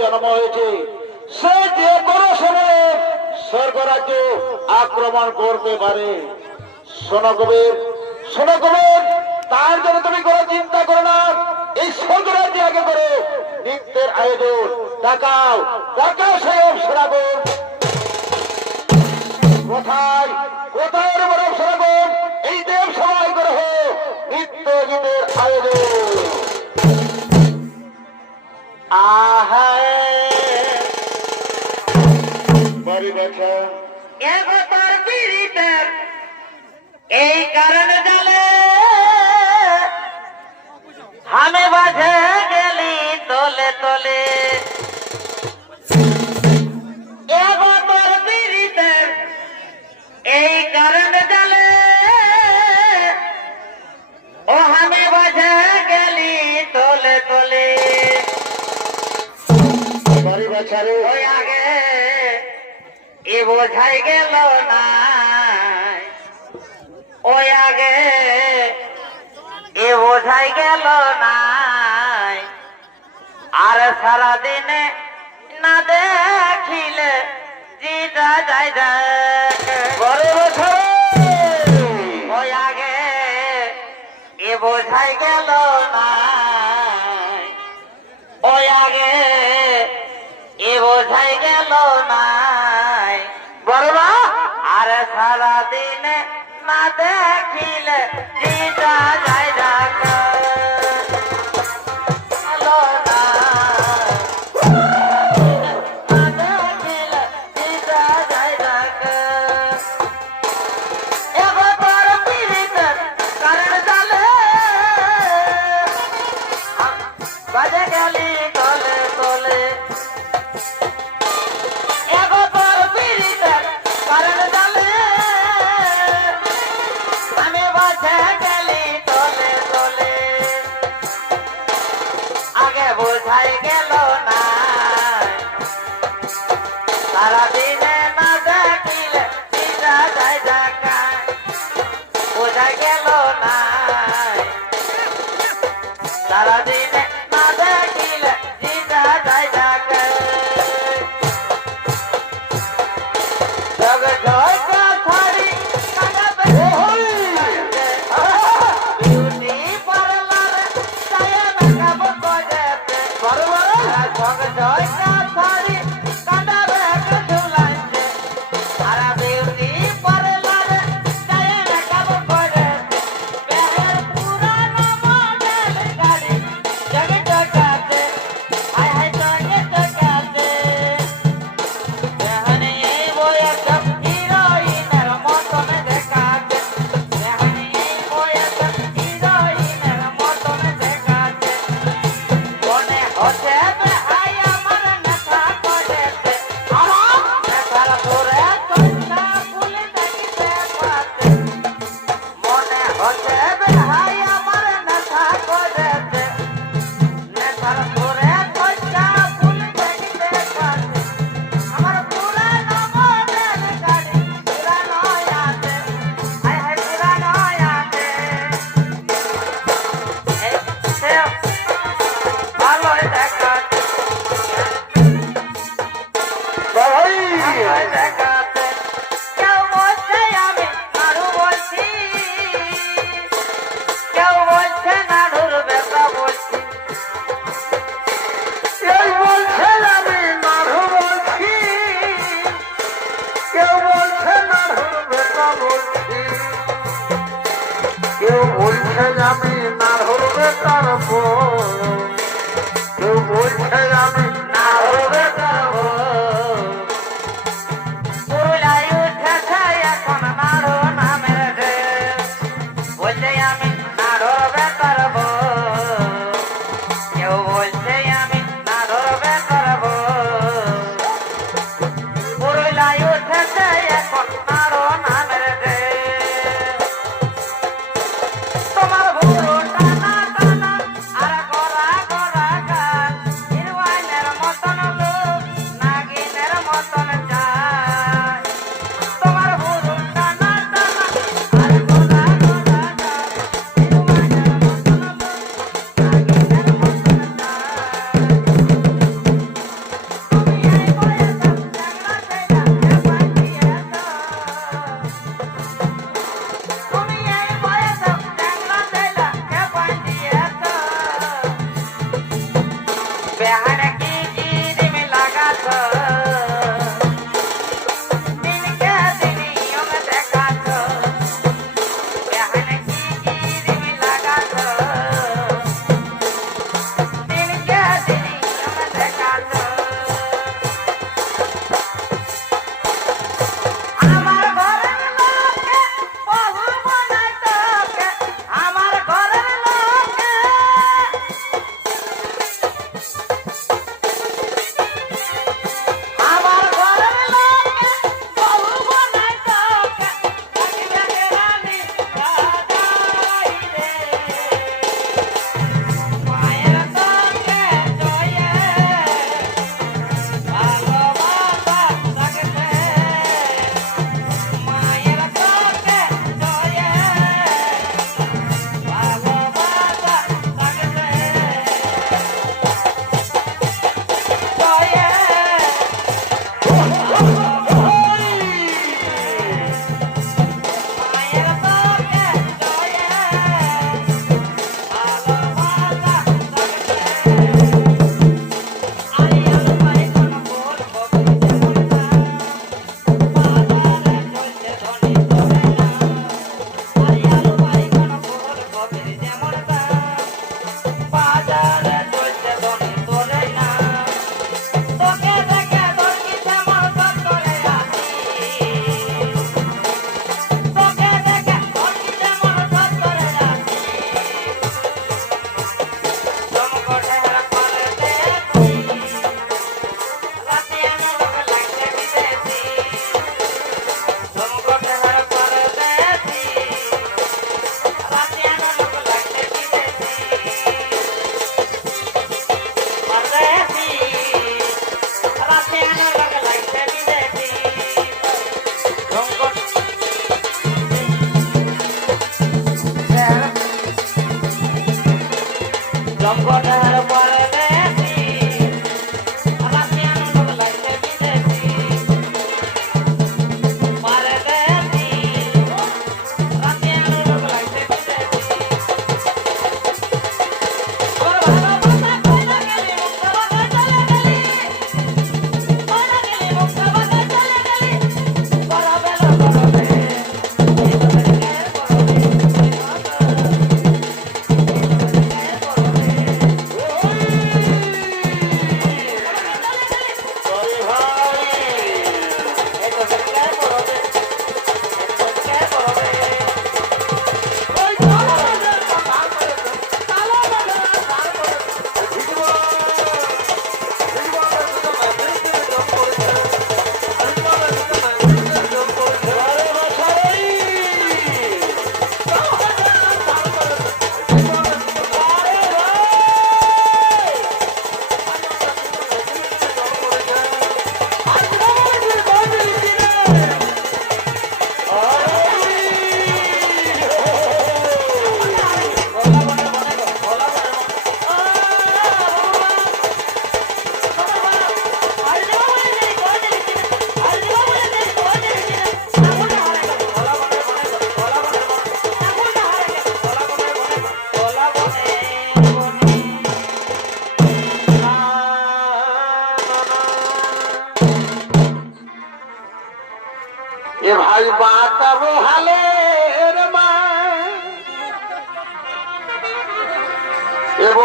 জন্ম হয়েছে সে যে কোনো সময়ে স্বর্গরাজ্য আক্রমণ করতে পারে। শোনো কবির, শোনো কবির, তার জন্য তুমি কোনো চিন্তা করো না। এই স্বর্গরাজ্য আগে করো, নৃত্যের আয়োজন দেখাও, দেখাও সেই অপসরাগণ কোথায় কোথায় বড় অপসরাগণ, এই দেব সবাই গ্রহ নৃত্য গীতের আয়োজন। এই কারণে জালে আমি বাজে গেলি তলে তলে এই কারণে জালে ও আমি বাজে গেলি তলে তলে ওই আগে এ বোঝাই গেল না, ওই আগে এ বোঝাই গেল না, আর সারাদিনে না দেখিলে জিটা যাই ওই আগে এ বোঝাই গেল না। আমাকে বোঝাই গেল না সারাদিনে না দেখিলে দিদা যায় দেখায় বোঝাই গেল না সারাদিনে না দেখিলে দিদা যায় দেখায় জগ জয় কথারি কাঁদাবে বিউটি পার্লার যায় মেকআপ করেতে জগ জয় কথারি কাঁদাবে ঝুলাইছে আর বিউটি পার্লার যায় মেকআপ করেতে বেহের পুরানো মডেল গাড়ি জগে জগাতে হাই হাই জগে জগাতে বেহানে এই বয়স হিরোইনের মতন দেখাতে বেহানে এই বয়স হিরোইনের মতন দেখাতে মনে হচ্ছে বেহাই আমার নেশা করেছে আমার নেশার ধরে কন্যা ফুল দেখিতে পাতে মনে হচ্ছে বেহাই আমার নেশা করেছে নেশার ধরে কন্যা ফুল দেখিতে পাতে আমার পুরানো মডেল গাড়ি পুরানো আছে হাই হাই পুরানো আছে এই সেও ভালোই দেখাতে ভাই ভালোই দেখাতে কেউ বলছে আমি নাড়ু বলছি কেউ বলছে নাড়ুর বেটা বলছি এই বলছে আমি নাড়ু বলছি কেউ বলছে নাড়ুর বেটা বলছি কেউ বলছে আমি নাড়ুর বেটার বউ কেউ বলছে আমি নাড়ুর বেটার বউ পুরুলাই উঠেছে এখন নাড়ু নামের ঢেউ বলছে আমি নাড়ুর বেটার বউ কেউ বলছে আমি নাড়ুর বেটার বউ পুরুলাই উঠেছে এখন নাড়ু নামের ঢেউ তোমার ভুরু টানা টানা আর গোরা গোরা গাল হিরওয়াইনের মতন লোক নাগিনের মতন যায় তোমার ভুরু টানা টানা আর গোরা গোরা গাল হিরওয়াইনের মতন লোক নাগিনের মতন যায় তুমি এই বয়সে চ্যাংড়া ছেলে এবার দিয়েছ তুমি এই বয়সে চ্যাংড়া ছেলে এবার দিয়েছ বেহানে কি জিরিমি লাগাছ দিনকে দিন ইয়ং দেখাছ বেহানে কি জিরিমি লাগাছ দিনকে দিন ইয়ং দেখাছ আমার ঘরের লোকে বহু বানাই তোকে আমার ঘরের লোকে আমার ঘরের লোকে বহু বানাই তোকে জাগে রানী রাজাই রে মায়ের তোকে জয়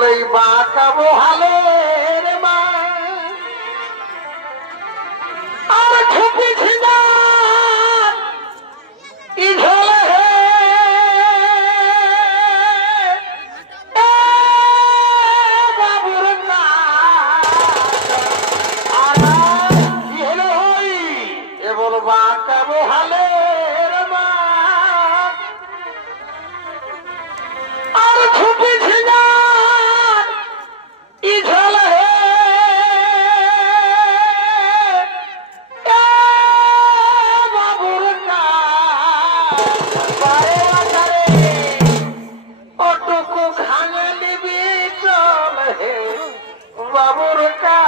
বলেই বাঁকাবো হালে রে মা আর ছুপি ছিনা ইঝলে হে এ বাবুর না আর ইহলে হই এ বল বাঁকাবো হালে রে মা আর ছুপি ছিনা ইঝলে হে এ বাবুর না বারে আকারে অটুকু খানে নিবি চল হে বাবুর কা